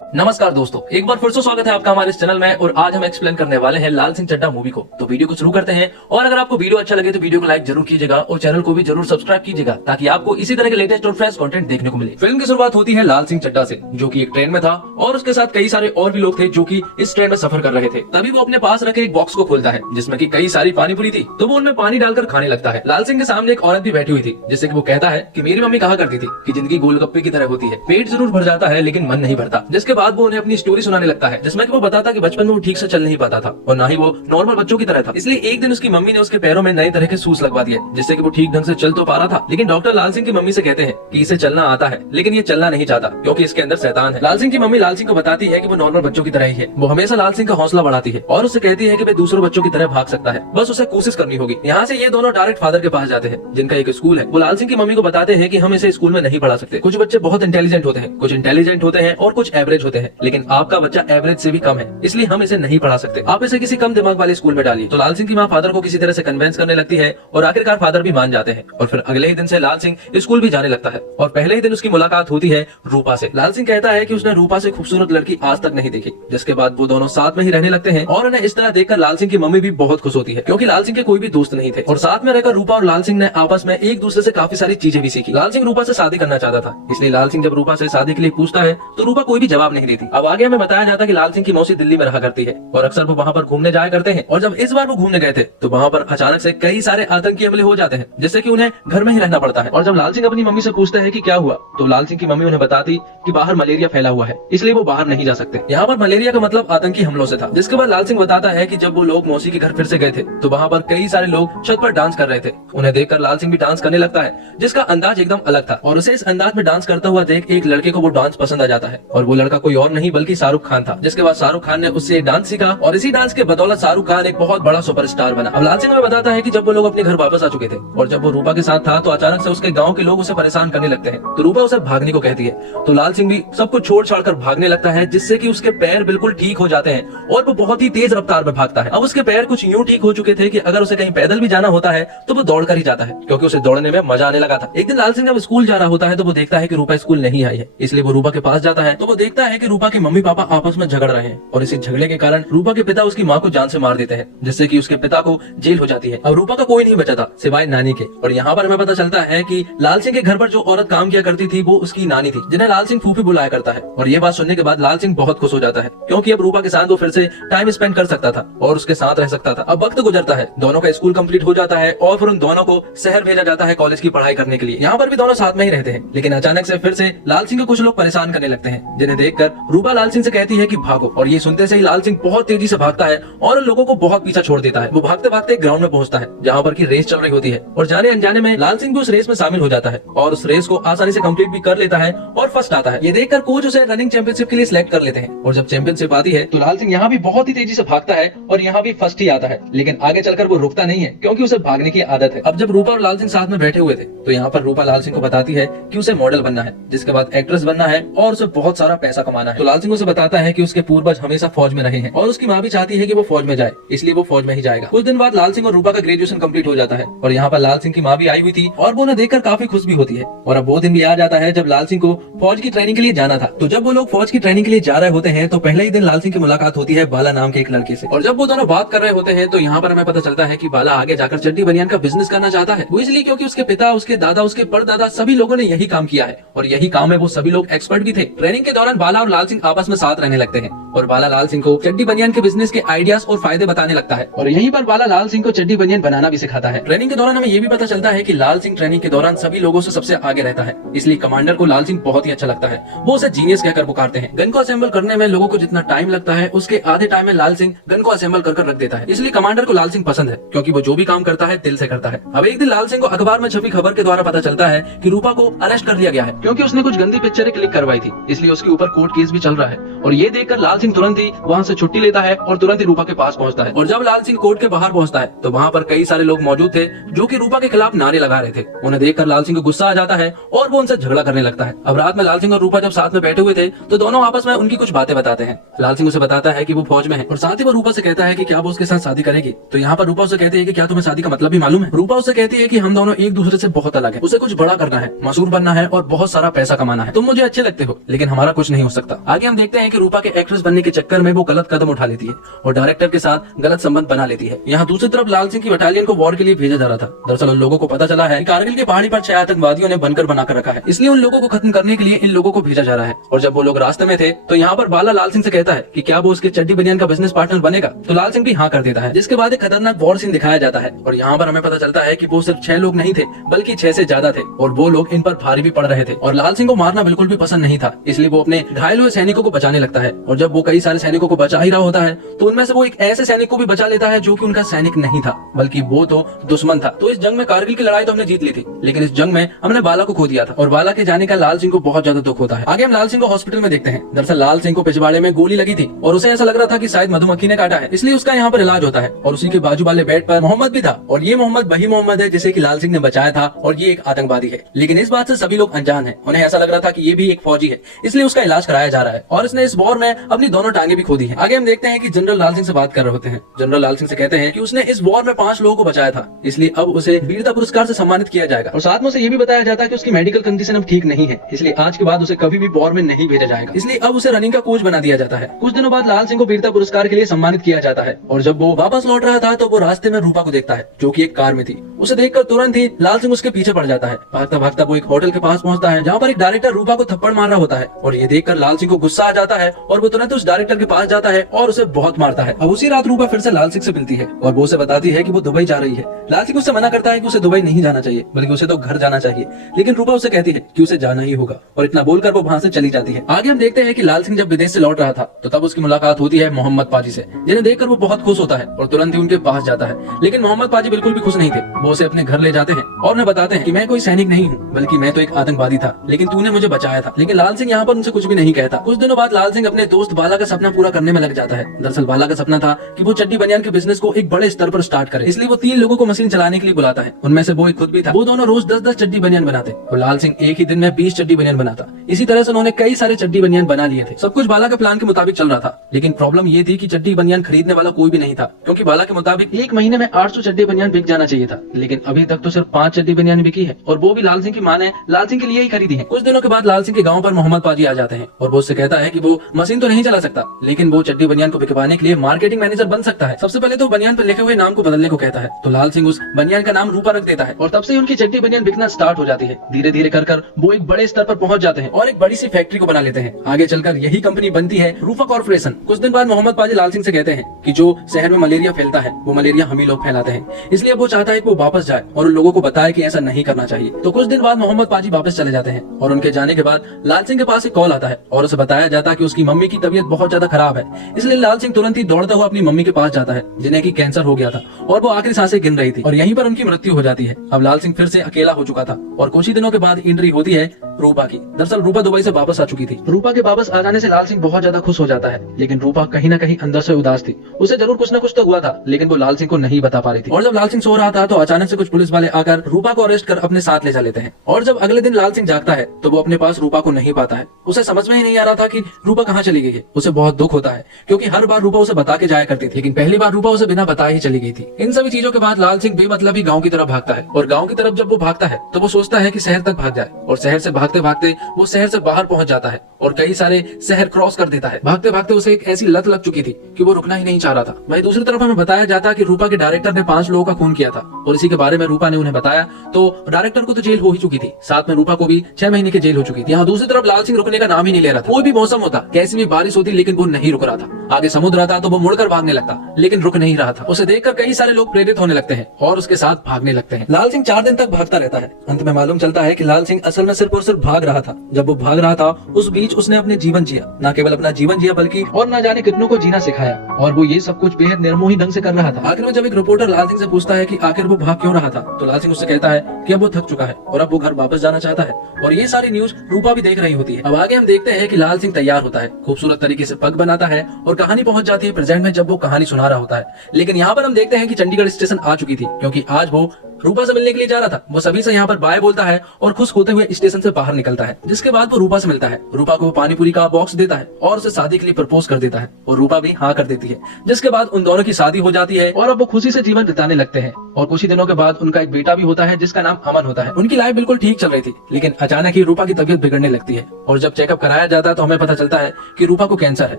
नमस्कार दोस्तों, एक बार फिर से स्वागत है आपका हमारे इस चैनल में। और आज हम एक्सप्लेन करने वाले हैं लाल सिंह चड्ढा मूवी को। तो वीडियो को शुरू करते हैं। और अगर आपको वीडियो अच्छा लगे तो वीडियो को लाइक जरूर कीजिएगा और चैनल को भी जरूर सब्सक्राइब कीजिएगा ताकि आपको इसी तरह के लेटेस्ट और फ्रेश कंटेंट देखने को मिले। फिल्म की शुरुआत होती है लाल सिंह चड्ढा से, जो कि एक ट्रेन में था और उसके साथ कई सारे और भी लोग थे जो कि इस ट्रेन में सफर कर रहे थे। तभी वो अपने पास रखे एक बॉक्स को खोलता है जिसमें की कई सारी पानी पूरी थी, तो वो उनमें पानी डालकर खाने लगता है। लाल सिंह के सामने एक औरत भी बैठी हुई थी जिससे कि वो कहता है कि मेरी मम्मी कहा करती थी कि जिंदगी गोलगप्पे की तरह होती है, पेट जरूर भर जाता है लेकिन मन नहीं भरता। जिसके बाद वो उन्हें अपनी स्टोरी सुनाने लगता है जिसमें कि वो बताता कि बचपन में वो ठीक से चल नहीं पाता था और ना ही वो नॉर्मल बच्चों की तरह था। इसलिए एक दिन उसकी मम्मी ने उसके पैरों में नए तरह के सूस लगवा दिए जिससे कि वो ठीक ढंग से चल तो पा रहा था। लेकिन डॉक्टर लाल सिंह की मम्मी से कहते हैं कि इसे चलना आता है लेकिन ये चलना नहीं चाहता क्योंकि इसके अंदर शैतान है। लाल सिंह की मम्मी लाल सिंह को बताती है कि वो नॉर्मल बच्चों की तरह ही है। वो हमेशा लाल सिंह का हौसला बढ़ाती है और उससे कहती है कि वे दूसरों बच्चों की तरह भाग सकता है, बस उसे कोशिश करनी होगी। यहाँ से ये दोनों डायरेक्ट फादर के पास जाते हैं जिनका एक स्कूल है। वो लाल सिंह की मम्मी को बताते हैं कि हम इसे स्कूल में नहीं पढ़ा सकते। कुछ बच्चे बहुत इंटेलिजेंट होते हैं, कुछ इंटेलिजेंट होते हैं और कुछ एवरेज होते हैं, लेकिन आपका बच्चा एवरेज से भी कम है, इसलिए हम इसे नहीं पढ़ा सकते। आप इसे किसी कम दिमाग वाले स्कूल में डालिए। तो लाल सिंह की माँ फादर को किसी तरह से कन्वेंस करने लगती है और आखिरकार फादर भी मान जाते हैं। और फिर अगले ही दिन से लाल सिंह स्कूल भी जाने लगता है और पहले ही दिन उसकी मुलाकात होती है रूपा से। लाल सिंह कहता है कि उसने रूपा से खूबसूरत लड़की आज तक नहीं देखी। जिसके बाद वो दोनों साथ में ही रहने लगते हैं और उन्हें इस तरह देखकर लाल सिंह की मम्मी भी बहुत खुश होती है क्योंकि लाल सिंह के कोई भी दोस्त नहीं थे और साथ में रहकर रूपा और लाल सिंह ने आपस में एक दूसरे से काफी सारी चीजें भी सीखी। लाल सिंह रूपा से शादी करना चाहता था, इसलिए लाल सिंह जब रूपा से शादी के लिए पूछता है तो रूपा कोई भी जवाब नहीं देती। अब आगे हमें बताया जाता है कि लाल सिंह की मौसी दिल्ली में रहा करती है और अक्सर वो वहाँ पर घूमने जाया करते हैं। और जब इस बार वो घूमने गए थे तो वहाँ पर अचानक से कई सारे आतंकी हमले हो जाते हैं जिससे कि उन्हें घर में ही रहना पड़ता है। और जब लाल सिंह अपनी मम्मी से पूछते हैं कि क्या हुआ तो लाल सिंह की मम्मी उन्हें बताती कि बाहर मलेरिया फैला हुआ है इसलिए वो बाहर नहीं जा सकते। यहाँ पर मलेरिया का मतलब आतंकी हमलों से था। जिसके बाद लाल सिंह बताता है कि जब वो लोग मौसी के घर फिर से गए थे तो वहाँ पर कई सारे लोग छत पर डांस कर रहे थे। उन्हें देखकर लाल सिंह भी डांस करने लगता है जिसका अंदाज एकदम अलग था और उसे इस अंदाज में डांस करता हुआ देख एक लड़के को वो डांस पसंद आ जाता है और वो लड़का कोई और नहीं बल्कि शाहरुख खान था। जिसके बाद शाहरुख खान ने उससे डांस सीखा और इसी डांस के बदौलत शाहरुख खान एक बहुत बड़ा सुपरस्टार बना। अब लाल सिंह हमें बताता है कि जब वो लोग अपने घर वापस आ चुके थे और जब वो रूपा के साथ था तो अचानक से उसके गांव के लोग उसे परेशान करने लगते हैं। तो रूपा उसे भागने को कहती है तो लाल सिंह भी सब कुछ छोड़ छाड़ कर भागने लगता है जिससे कि उसके पैर बिल्कुल ठीक हो जाते हैं और वो बहुत ही तेज रफ्तार में भागता है। अब उसके पैर कुछ यूं ठीक हो चुके थे कि अगर उसे कहीं पैदल भी जाना होता है तो वो दौड़ कर ही जाता है क्योंकि उसे दौड़ने में मजा आने लगा था। एक दिन लाल सिंह जब स्कूल जा रहा होता है तो वो देखता है कि रूपा स्कूल नहीं आई है, इसलिए वो रूपा के पास जाता है तो वो देखता है कि रूपा के मम्मी पापा आपस में झगड़ रहे हैं और इसी झगड़े के कारण रूपा के पिता उसकी माँ को जान से मार देते हैं जिससे कि उसके पिता को जेल हो जाती है। अब रूपा का कोई नहीं बचा था सिवाय नानी के। और यहाँ पर हमें पता चलता है कि लाल सिंह के घर पर जो औरत काम किया करती थी वो उसकी नानी थी जिन्हें लाल सिंह फूफी बुलाया करता है। और ये बात सुनने के बाद लाल सिंह बहुत खुश हो जाता है क्योंकि अब रूपा के साथ वो फिर से टाइम स्पेंड कर सकता था और उसके साथ रह सकता था। अब वक्त गुजरता है, दोनों का स्कूल कंप्लीट हो जाता है और फिर उन दोनों को शहर भेजा जाता है कॉलेज की पढ़ाई करने के लिए। यहाँ पर भी दोनों साथ में ही रहते हैं लेकिन अचानक से फिर से लाल सिंह को कुछ लोग परेशान करने लगते हैं जिन्हें देखकर रूपा लाल सिंह से कहती है कि भागो। और ये सुनते से ही लाल सिंह बहुत तेजी से भागता है और उन लोगों को बहुत पीछा छोड़ देता है। वो भागते भागते ग्राउंड में पहुंचता है जहाँ पर की रेस चल रही होती है और जाने अनजाने में लाल सिंह भी उस रेस में शामिल हो जाता है और उस रेस को आसानी से कंप्लीट भी कर लेता है और फर्स्ट आता है। ये देखकर कोच उसे रनिंग चैंपियनशिप के लिए सिलेक्ट कर लेते हैं और जब चैंपियनशिप आती है तो लाल सिंह यहाँ भी बहुत ही तेजी से भागता है और यहाँ भी फर्स्ट ही आता है। लेकिन आगे चलकर वो रुकता नहीं है क्योंकि उसे भागने की आदत है। अब जब रूपा और लाल सिंह साथ में बैठे हुए थे तो यहाँ पर रूपा लाल सिंह को बताती है कि उसे मॉडल बनना है, जिसके बाद एक्ट्रेस बनना है और उसे बहुत सारा पैसा कमाना है। तो लाल सिंह उसे बताता है कि उसके पूर्वज हमेशा फौज में रहे हैं और उसकी माँ भी चाहती है कि वो फौज में जाए, इसलिए वो फौज में ही जाएगा। कुछ दिन बाद लाल सिंह और रूपा का ग्रेजुएशन कंप्लीट हो जाता है और यहाँ पर लाल सिंह की माँ भी आई हुई थी और वो उन्हें देखकर काफी खुश भी होती है। और अब वो दिन भी आ जाता है जब लाल सिंह को फौज की ट्रेनिंग के लिए जाना था। तो जब वो लोग फौज की ट्रेनिंग के लिए जा रहे होते हैं तो पहले ही दिन लाल सिंह की मुलाकात होती है बाला नाम के एक लड़के से। और जब वो दोनों बात कर रहे होते हैं तो यहाँ पर हमें पता चलता है कि बाला आगे जाकर चड्डी बनियान का बिजनेस करना चाहता है। वो इसलिए क्योंकि उसके पिता, उसके दादा, उसके परदादा सभी लोगों ने यही काम किया है और यही काम में वो सभी लोग एक्सपर्ट भी थे। ट्रेनिंग के दौरान बाला और लाल सिंह आपस में साथ रहने लगते हैं और बाला लाल सिंह को चड्डी बनियान के बिजनेस के आइडियाज और फायदे बताने लगता है और यहीं पर बाला लाल सिंह को चड्डी बनियान बनाना भी सिखाता है। ट्रेनिंग के दौरान हमें ये भी पता चलता है कि लाल सिंह ट्रेनिंग के दौरान सभी लोगों से सबसे आगे रहता है, इसलिए कमांडर को लाल सिंह बहुत ही अच्छा लगता है। वो उसे जीनियस कहकर पुकारते हैं। गन को असेंबल करने में लोगों को जितना टाइम लगता है उसके आधे टाइम में लाल सिंह गन को असेंबल कर रख देता है, इसलिए कमांडर को लाल सिंह पसंद है क्योंकि वो जो भी काम करता है दिल से करता है। अब एक दिन लाल सिंह को अखबार में छपी खबर के द्वारा पता चलता है कि रूपा को अरेस्ट कर लिया गया है क्योंकि उसने कुछ गंदी पिक्चरें क्लिक करवाई थी, इसलिए उसके ऊपर कोर्ट केस भी चल रहा है। और ये देखकर लाल सिंह तुरंत ही वहाँ से छुट्टी लेता है और तुरंत ही रूपा के पास पहुँचता है। और जब लाल सिंह कोर्ट के बाहर पहुँचता है तो वहाँ पर कई सारे लोग मौजूद थे जो कि रूपा के खिलाफ नारे लगा रहे थे। उन्हें देखकर लाल सिंह को गुस्सा आ जाता है और वो उनसे झगड़ा करने लगता है। अब रात में लाल सिंह और रूपा जब साथ में बैठे हुए थे तो दोनों आपस में उनकी कुछ बातें बताते हैं। लाल सिंह उसे बताता है कि वो फौज में है और साथ ही वो रूपा से कहता है कि क्या वो उसके साथ शादी करेगी। तो यहाँ पर रूपा उसे कहती है कि क्या तुम्हें शादी का मतलब भी मालूम है। रूपा उसे कहती है कि हम दोनों एक दूसरे से बहुत अलग है, उसे कुछ बड़ा करना है, मशहूर बनना है और बहुत सारा पैसा कमाना है। तुम मुझे अच्छे लगते हो लेकिन हमारा कुछ नहीं हो सकता। आगे हम देखते हैं कि रूपा के एक्ट्रेस बनने के चक्कर में वो गलत कदम उठा लेती है और डायरेक्टर के साथ गलत संबंध बना लेती है। यहाँ दूसरी तरफ लाल सिंह की बटालियन को वॉर के लिए भेजा जा रहा था। दरअसल उन लोगों को पता चला है कि कारगिल की पहाड़ी पर 6 आतंकवादियों ने बनकर बनाकर रखा है, इसलिए उन लोगों को खत्म करने के लिए इन लोगों को भेजा जा रहा है। और जब वो लोग रास्ते में थे तो यहाँ पर बाला लाल सिंह से कहता है कि क्या वो उसके चड्डी बनियान का बिजनेस पार्टनर बनेगा। तो लाल सिंह भी हाँ कर देता है, जिसके बाद एक खतरनाक वॉर सीन दिखाया जाता है। और यहाँ पर हमें पता चलता है कि वो सिर्फ 6 लोग नहीं थे बल्कि 6 से ज्यादा थे और वो लोग इन पर भारी भी पड़ रहे थे। और लाल सिंह को मारना बिल्कुल भी पसंद नहीं था, इसलिए वो अपने घायल हुए सैनिकों को बचाने लगता है। और जब वो कई सारे सैनिकों को बचा ही रहा होता है तो उनमें से वो एक ऐसे सैनिक को भी बचा लेता है जो कि उनका सैनिक नहीं था बल्कि वो तो दुश्मन था। तो इस जंग में कारगिल की लड़ाई तो हमने जीत ली थी, लेकिन इस जंग में हमने बाला को खो दिया था और बाला के जाने का लाल सिंह को बहुत ज्यादा दुख होता है। आगे हम लाल सिंह को हॉस्पिटल में देखते हैं। दरअसल लाल सिंह को पिछवाड़े में गोली लगी थी और उसे ऐसा लग रहा था कि शायद मधुमक्खी ने काटा है, इसलिए उसका यहाँ पर इलाज होता है। और उसी के बाजू वाले बेड पर मोहम्मद भी था और ये मोहम्मद वही मोहम्मद है जिसे कि लाल सिंह ने बचाया था और ये एक आतंकवादी है। लेकिन इस बात से सभी लोग अनजान है, उन्हें ऐसा लग रहा था कि ये भी एक फौजी है, इसलिए उसका इलाज कराया जा रहा है और इसने इस वॉर में अपनी दोनों टांगे भी खो दी है। आगे हम देखते हैं कि जनरल लाल सिंह से बात कर रहे होते हैं। जनरल लाल सिंह से कहते हैं कि उसने इस वॉर में 5 लोगों को बचाया था, इसलिए अब उसे वीरता पुरस्कार से सम्मानित किया जाएगा। और साथ में उसे ये भी बताया जाता है कि उसकी मेडिकल कंडीशन अब ठीक नहीं है, इसलिए आज के बाद उसे कभी भी वॉर में नहीं भेजा जाएगा, इसलिए अब उसे रनिंग का कोच बना दिया जाता है। कुछ दिनों बाद लाल सिंह को वीरता पुरस्कार के लिए सम्मानित किया जाता है और जब वो वापस लौट रहा था तो वो रास्ते में रूपा को देखता है जो कि एक कार में थी। उसे देखकर तुरंत ही लाल सिंह उसके पीछे पड़ जाता है। भागता भागता वो एक होटल के पास पहुंचता है जहाँ पर एक डायरेक्टर रूपा को थप्पड़ मार रहा होता है और ये देखकर लाल सिंह को गुस्सा आ जाता है और वो तुरंत उस डायरेक्टर के पास जाता है और उसे बहुत मारता है। अब उसी रात रूपा फिर से लाल सिंह से मिलती है और वो उसे बताती है कि वो दुबई जा रही है। लाल सिंह उससे मना करता है कि उसे दुबई नहीं जाना चाहिए बल्कि उसे तो घर जाना चाहिए, लेकिन रूपा उसे कहती है कि उसे जाना ही होगा और इतना बोलकर वो वहाँ से चली जाती है। आगे हम देखते हैं कि लाल सिंह जब विदेश से लौट रहा था तो तब उसकी मुलाकात होती है मोहम्मद पाजी से, जिन्हें देखकर वो बहुत खुश होता है और तुरंत ही उनके पास जाता है। लेकिन मोहम्मद पाजी बिल्कुल भी खुश नहीं थे। वो उसे अपने घर ले जाते हैं और उन्हें बताते हैं कि मैं कोई सैनिक नहीं हूँ बल्कि मैं तो एक आतंकवादी था, लेकिन तूने मुझे बचाया था। लेकिन लाल सिंह यहाँ पर उनसे कुछ भी नहीं कहता। कुछ दिनों बाद लाल सिंह अपने दोस्त बाला का सपना पूरा करने में लग जाता है। दरअसल बाला का सपना था कि वो चड्डी बनियान के बिजनेस को एक बड़े स्तर पर स्टार्ट करे, इसलिए वो 3 लोगों को मशीन चलाने के लिए बुलाता है। उनमें से वो एक खुद भी था। वो दोनों रोज 10-10 चड्डी बनियान बनाते और लाल सिंह एक ही दिन में 20 चड्डी बनियान बनाता। इसी तरह से उन्होंने कई सारे चड्डी बनियान बना लिए थे। सब कुछ बाला के प्लान के मुताबिक चल रहा था, लेकिन प्रॉब्लम ये थी कि चड्डी बनियान खरीदने वाला कोई भी नहीं था, क्योंकि बाला के मुताबिक एक महीने में 800 चड्डी बनियान बिक जाना चाहिए था। लेकिन अभी तक तो सिर्फ 5 चड्डी बनियान बिकी है और वो भी लाल सिंह की मां ने लाल सिंह के लिए ही खरीदी है। कुछ दिनों के बाद लाल सिंह के गाँव पर मोहम्मद पाजी आ जाते हैं और वो उससे कहता है कि वो मशीन तो नहीं चला सकता, लेकिन वो चड्डी बनियान को बिकवाने के लिए मार्केटिंग मैनेजर बन सकता है। सबसे पहले तो बनियान पर लिखे हुए नाम को बदलने को कहता है, तो लाल सिंह उस बनियान का नाम रूपा रख देता है और तब से उनकी चड्डी बनियान बिकना स्टार्ट हो जाती है। धीरे धीरे कर वो एक बड़े स्तर पर पहुंच जाते हैं और एक बड़ी सी फैक्ट्री को बना लेते हैं। आगे चलकर यही कंपनी बनती है रूपा कॉर्पोरेशन। कुछ दिन बाद मोहम्मद पाजी लाल सिंह से कहते हैं कि जो शहर में मलेरिया फैलता है वो मलेरिया हम ही लोग फैलाते हैं, इसलिए वो चाहता है कि वो वापस जाए और उन लोगों को बताए कि ऐसा नहीं करना चाहिए। तो कुछ दिन बाद मोहम्मद पाजी वापस चले जाते हैं और उनके जाने के बाद लाल सिंह के पास एक कॉल आता है और उसे बताया जाता है कि उसकी मम्मी की तबीयत बहुत ज्यादा खराब है। इसलिए लाल सिंह तुरंत ही दौड़ता हुआ अपनी मम्मी के पास जाता है जिन्हें की कैंसर हो गया था और वो आखिरी सांसें गिन रही थी और यहीं पर उनकी मृत्यु हो जाती है। अब लाल सिंह फिर से अकेला हो चुका था और कुछ ही दिनों के बाद एंट्री होती है रूपा की। दरअसल रूपा दुबई से वापस आ चुकी थी। रूपा के वापस आ जाने से लाल सिंह बहुत ज्यादा खुश हो जाता है, लेकिन रूपा कहीं ना कहीं अंदर से उदास थी। उसे जरूर कुछ न कुछ तो हुआ था, लेकिन वो लाल सिंह को नहीं बता पा रही थी। और जब लाल सिंह सो रहा था तो अचानक से कुछ पुलिस वाले आकर रूपा को अरेस्ट कर अपने साथ ले जा लेते हैं। और जब अगले दिन लाल सिंह जागता है तो वो अपने पास रूपा को नहीं पाता है। उसे समझ में ही नहीं आ रहा था कि रूपा कहाँ चली गई है। उसे बहुत दुख होता है क्योंकि हर बार रूपा उसे बता के जाया करती थी, लेकिन पहली बार रूपा उसे बिना बताए ही चली गई थी। इन सभी चीजों के बाद लाल सिंह बेमतलब ही गाँव की तरफ भागता है और गाँव की तरफ जब वो भागता है तो वो सोचता है कि शहर तक भाग जाए और शहर से भागते भागते वो शहर से बाहर पहुंच जाता है और कई सारे शहर क्रॉस कर देता है। भागते भागते उसे एक ऐसी लत लग चुकी थी कि वो रुकना ही नहीं चाह रहा था। वहीं दूसरी तरफ हमें बताया जाता कि रूपा के डायरेक्टर ने 5 लोगों का खून किया था और इसी के बारे में रूपा ने उन्हें बताया, तो डायरेक्टर को तो जेल हो ही चुकी थी, साथ में रूपा को भी 6 महीने की जेल हो चुकी थी। यहाँ दूसरी तरफ लाल सिंह रुकने का नाम ही नहीं ले रहा था। कोई भी मौसम होता, कैसी भी बारिश होती, लेकिन वो नहीं रुक रहा था। आगे समुद्र आता तो वो मुड़कर भागने लगता, लेकिन रुक नहीं रहा था। उसे देखकर कई सारे लोग प्रेरित होने लगते हैं और उसके साथ भागने लगते हैं। लाल सिंह 4 दिन तक भागता रहता है। अंत में मालूम चलता है कि लाल सिंह असल में सिर्फ और सिर्फ भाग रहा था। जब वो भाग रहा था उस बीच उसने अपने जीवन जिया, न केवल अपना जीवन जिया बल्कि और न जाने कितनों को जीना सिखाया, और वो ये सब कुछ बेहद निर्मोही ढंग से कर रहा था। आखिर में जब एक रिपोर्टर लाल सिंह से पूछता है कि आखिर वो भाग क्यों रहा था, तो लाल सिंह उससे कहता है कि अब वो थक चुका है और अब वो घर वापस जाना चाहता है। और ये सारी न्यूज रूपा भी देख रही होती है। अब आगे हम देखते हैं कि लाल सिंह तैयार होता है, खूबसूरत तरीके से पग बनाता है और कहानी पहुंच जाती है प्रेजेंट में, जब वो कहानी सुना रहा होता है। लेकिन यहाँ पर हम देखते हैं कि चंडीगढ़ स्टेशन आ चुकी थी, क्योंकि आज वो रूपा से मिलने के लिए जा रहा था। वो सभी से यहाँ पर बाय बोलता है और खुश होते हुए स्टेशन से बाहर निकलता है। जिसके बाद वो रूपा से मिलता है। रूपा को पानी पूरी का बॉक्स देता है और उसे शादी के लिए प्रपोज कर देता है और रूपा भी हाँ कर देती है। जिसके बाद उन दोनों की शादी हो जाती है और अब वो खुशी से जीवन बिताने लगते हैं। और कुछ ही दिनों के बाद उनका एक बेटा भी होता है जिसका नाम अमन होता है। उनकी लाइफ बिल्कुल ठीक चल रही थी, लेकिन अचानक ही रूपा की तबीयत बिगड़ने लगती है और जब चेकअप कराया जाता है तो हमें पता चलता है कि रूपा को कैंसर है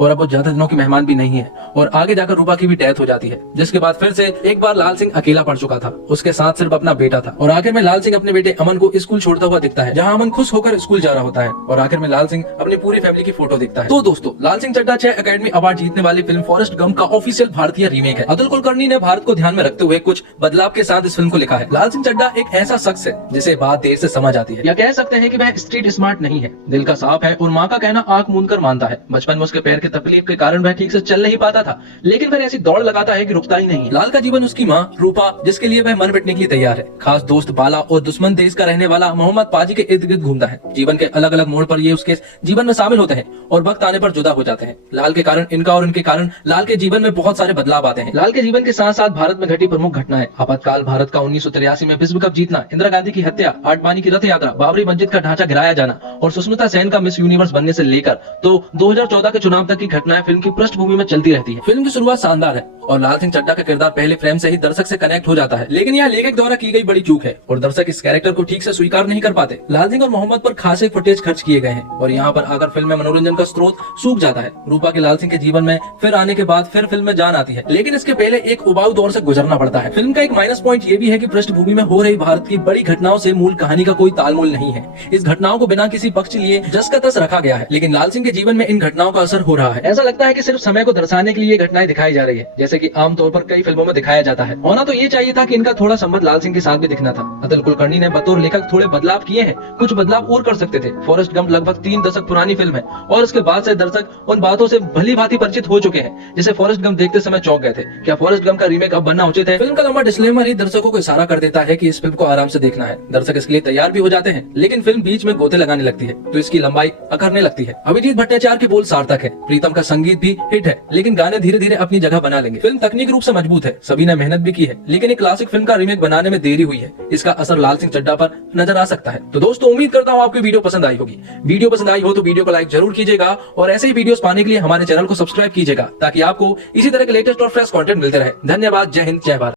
और अब वो ज्यादा दिनों की मेहमान भी नहीं है और आगे जाकर रूपा की भी डेथ हो जाती है। जिसके बाद फिर से एक बार लाल सिंह अकेला पड़ चुका था, उसके साथ सिर्फ अपना बेटा था। और आखिर में लाल सिंह अपने बेटे अमन को स्कूल छोड़ता हुआ दिखता है, जहां अमन खुश होकर स्कूल जा रहा होता है। और आखिर में लाल सिंह अपनी पूरी फैमिली की फोटो दिखता है। तो दोस्तों, लाल सिंह चड्ढा 6 अकेडमी अवार्ड जीतने वाली फिल्म फॉरेस्ट गंप का ऑफिशियल भारतीय रीमेक है। अतुल कुलकर्णी ने भारत को ध्यान में रखते हुए कुछ बदलाव के साथ इस फिल्म को लिखा है। लाल सिंह चड्ढा एक ऐसा शख्स है जिसे बात देर से समझ आती है, या कह सकते हैं कि वह स्ट्रीट स्मार्ट नहीं है, दिल का साफ है और माँ का कहना आंख मूंद कर मानता है। बचपन में उसके पैर की तकलीफ के कारण वह ठीक से चल नहीं पाता था, लेकिन फिर ऐसी दौड़ लगाता है कि रुकता ही नहीं है। लाल का जीवन उसकी माँ रूपा, जिसके लिए वह मन पिटने के लिए तैयार है, खास दोस्त बाला और दुश्मन देश का रहने वाला मोहम्मद पाजी के इर्द गिर्द घूमता है। जीवन के अलग अलग मोड़ पर ये उसके जीवन में शामिल होते हैं और वक्त आने पर जुदा हो जाते हैं। लाल के कारण इनका और इनके कारण लाल के जीवन में बहुत सारे बदलाव आते हैं। लाल के जीवन के साथ साथ भारत में घटी प्रमुख घटनाएं, आपातकाल भारत का 1983 में विश्व कप जीतना, इंदिरा गांधी की हत्या, आडवाणी की रथ यात्रा, बाबरी मस्जिद का ढांचा गिराया जाना और सुष्मिता सेन का मिस यूनिवर्स बनने से लेकर तो 2014 के चुनाव तक की घटनाएं फिल्म की पृष्ठभूमि में चलती रहती है। फिल्म की शुरुआत शानदार है और लाल सिंह चड्ढा का किरदार पहले फ्रेम से ही दर्शक से कनेक्ट हो जाता है, लेकिन यह लेखक द्वारा की गई बड़ी चूक है और दर्शक इस कैरेक्टर को ठीक से स्वीकार नहीं कर पाते। लाल सिंह और मोहम्मद पर खासे फुटेज खर्च किए गए हैं और यहाँ पर आकर फिल्म में मनोरंजन का स्रोत सूख जाता है। रूपा के लाल सिंह के जीवन में फिर आने के बाद फिर फिल्म में जान आती है, लेकिन इसके पहले एक उबाऊ दौर से गुजरना पड़ता है। फिल्म का एक माइनस पॉइंट ये भी है कि पृष्ठभूमि में हो रही भारत की बड़ी घटनाओं से मूल कहानी का कोई तालमेल नहीं है। इस घटनाओं को बिना किसी पक्ष लिए जस का तस रखा गया है, लेकिन लाल सिंह के जीवन में इन घटनाओं का असर हो रहा है। ऐसा लगता है कि सिर्फ समय को दर्शाने के लिए ये घटनाएं दिखाई जा रही है, जैसे कि आमतौर पर कई फिल्मों में दिखाया जाता है। होना तो ये चाहिए था कि इनका थोड़ा संबंध लाल सिंह के साथ भी दिखना था। अतुल कुलकर्णी ने बतौर लेखक थोड़े बदलाव किए हैं, कुछ बदलाव और कर सकते थे। फॉरेस्ट गंप लगभग 3 दशक पुरानी फिल्म है और इसके बाद से दर्शक उन बातों से भली भांति परिचित हो चुके हैं जिसे फॉरेस्ट गंप देखते समय चौंक गए थे। क्या फॉरेस्ट गंप का रीमेक अब बनना उचित है? फिल्म का लंबा डिस्क्लेमर ही दर्शकों को इशारा कर देता है कि इस फिल्म को आराम से देखना है। दर्शक इसके लिए तैयार भी हो जाते हैं, लेकिन फिल्म बीच में गोते लगाने लगती है तो इसकी लंबाई अखरने लगती है। अभिजीत भट्टाचार्य के बोल सार्थक है, प्रीतम का संगीत भी हिट है, लेकिन गाने धीरे धीरे अपनी जगह बना लेंगे। फिल्म तकनीक रूप से मजबूत है, सभी ने मेहनत भी की है, लेकिन एक क्लासिक फिल्म का रीमेक बनाने में देरी हुई है। इसका असर लाल सिंह चड्ढा पर नजर आ सकता है। तो दोस्तों, उम्मीद करता हूँ आपको वीडियो पसंद आई होगी। वीडियो पसंद आई हो तो वीडियो को लाइक जरूर कीजिएगा और ऐसे ही वीडियोस पाने के लिए हमारे चैनल को सब्सक्राइब कीजिएगा, ताकि आपको इसी तरह के लेटेस्ट और फ्रेश कंटेंट मिलते रहे। धन्यवाद। जय हिंद, जय भारत।